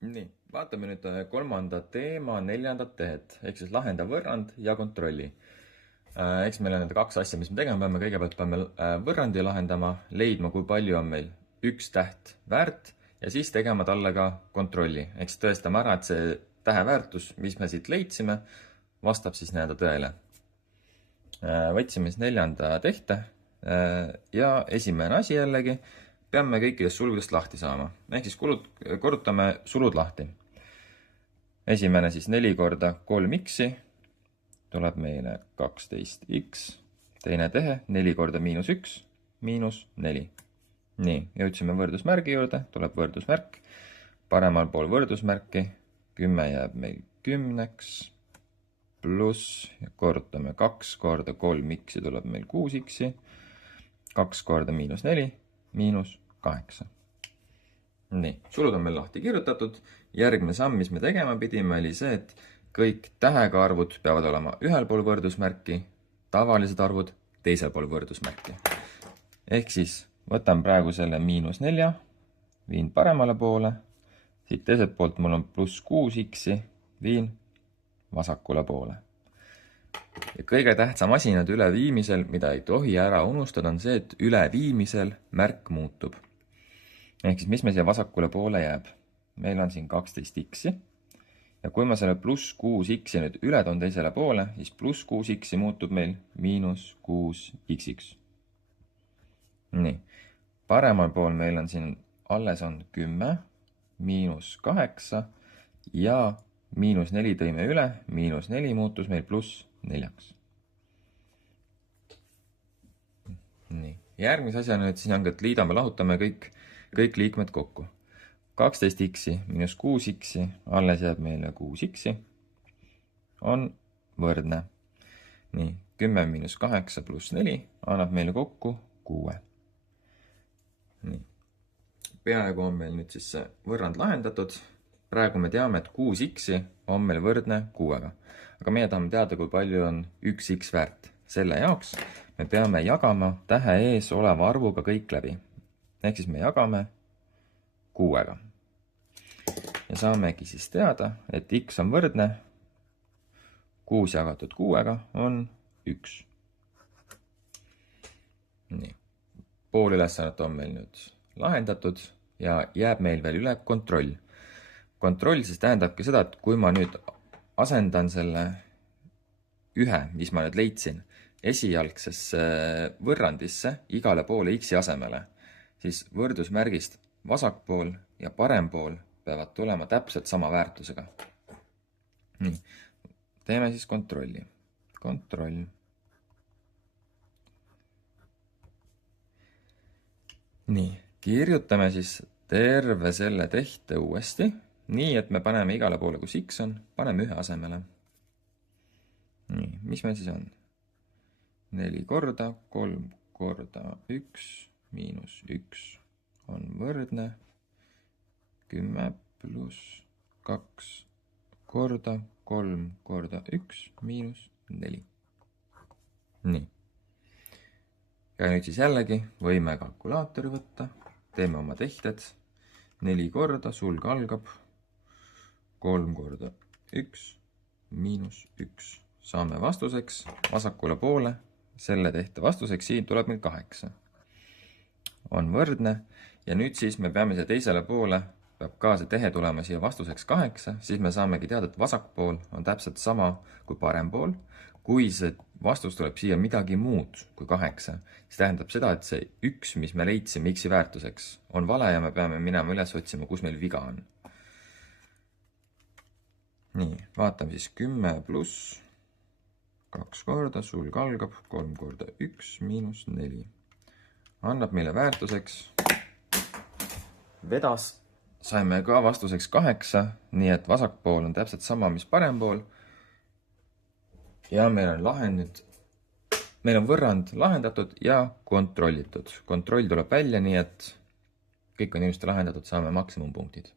Nii, vaatame nüüd kolmanda teema neljandat tehet, ehk siis lahenda võrrand ja kontrolli. Eks meil on need kaks asja, mis me tegema peame. Kõigepealt peame võrrandi lahendama, leidma, kui palju on meil üks täht väärt ja siis tegema talle ka kontrolli. Ehk siis tõestama ära, et see tähe väärtus, mis me siit leidsime, vastab siis nii-öelda tõele. Võtsime siis neljanda tehte ja esimene asi jällegi, peame kõikidest sulgudest lahti saama. Ehk siis korrutame sulud lahti. Esimene siis 4 korda 3x tuleb meile 12x. Teine tehe 4 korda -1 -4. Nii, jõudsime võrdusmärgi juurde, tuleb võrdusmärk. Paremal pool võrdusmärki 10 jääb meil 10-ks. Pluss korrutame 2 korda 3x tuleb meil 6x. 2 korda -4 -8. Nii, sulud on meil lahti kirjutatud. Järgmine samm, mis me tegema pidime, oli see, et kõik tähega arvud peavad olema ühel pool võrdusmärki, tavalised arvud teisel pool võrdusmärki. Ehk siis võtan praegu selle -4, viin paremale poole, siit teiselt poolt mul on +6x, viin vasakule poole. Ja kõige tähtsam asi nüüd üleviimisel, mida ei tohi ära unustada, on see, et üleviimisel märk muutub. Ehk siis, mis meil siia vasakule poole jääb? Meil on siin 12x. Ja kui ma selle +6x nüüd üle toon teisele poole, siis +6x muutub meil -6x. Nii. Paremal pool meil on siin alles on 10, -8 ja -4 tõime üle, -4 muutus meil +4. Nii. Järgmise asjana nüüd siis on, et liidame, lahutame kõik liikmed kokku. 12x -6x, alles jääb meile 6x, on võrdne. Nii, 10 -8 +4 annab meile kokku 6. Nii. Peaaegu on meil nüüd siis see võrrand lahendatud. Praegu me teame, et 6x on meil võrdne 6-ga. Aga meie tahame teada, kui palju on 1x väärt. Selle jaoks me peame jagama tähe ees oleva arvuga kõik läbi. Ehk siis me jagame 6-ga. Ja saamegi siis teada, et x on võrdne 6 jagatud 6-ga on 1. Nii. Pool ülesannet on meil nüüd lahendatud ja jääb meil veel üle kontroll. Kontroll siis tähendabki seda, et kui ma nüüd asendan selle ühe, mis ma nüüd leidsin, esialgsesse võrrandisse igale poole x-i asemele, siis võrdusmärgist vasakpool ja parempool peavad tulema täpselt sama väärtusega. Nii, teeme siis kontrolli. Kontroll. Nii, kirjutame siis terve selle tehte uuesti. Nii, et me paneme igale poole, kus x on, paneme ühe asemele. Nii, mis meil siis on? 4 korda 3 korda 1 -1 on võrdne 10 + 2 korda 3 korda 1 -4. Nii. Ja nüüd siis jällegi võime kalkulaatori võtta, teeme oma tehted. 4 korda, sulg algab, 3 korda 1 -1. Saame vastuseks vasakule poole, selle tehte vastuseks siin tuleb meil 8. On võrdne ja nüüd siis me peame siia teisele poole, peab ka see tehe tulema siia vastuseks 8, siis me saamegi teada, et vasakpool on täpselt sama kui parempool. Kui see vastus tuleb siia midagi muud kui 8, siis tähendab seda, et see 1, mis me leidsime x-i väärtuseks, on vale ja me peame minema üles otsima, kus meil viga on. Nii, vaatame siis 10 + 2 korda, sulg algab, 3 korda 1 -4. Annab meile väärtuseks, vedas, saime ka vastuseks 8, nii et vasakpool on täpselt sama, mis parempool. Ja meil on võrrand lahendatud ja kontrollitud. Kontroll tuleb välja, nii et kõik on ilusti lahendatud, saame maksimumpunktid.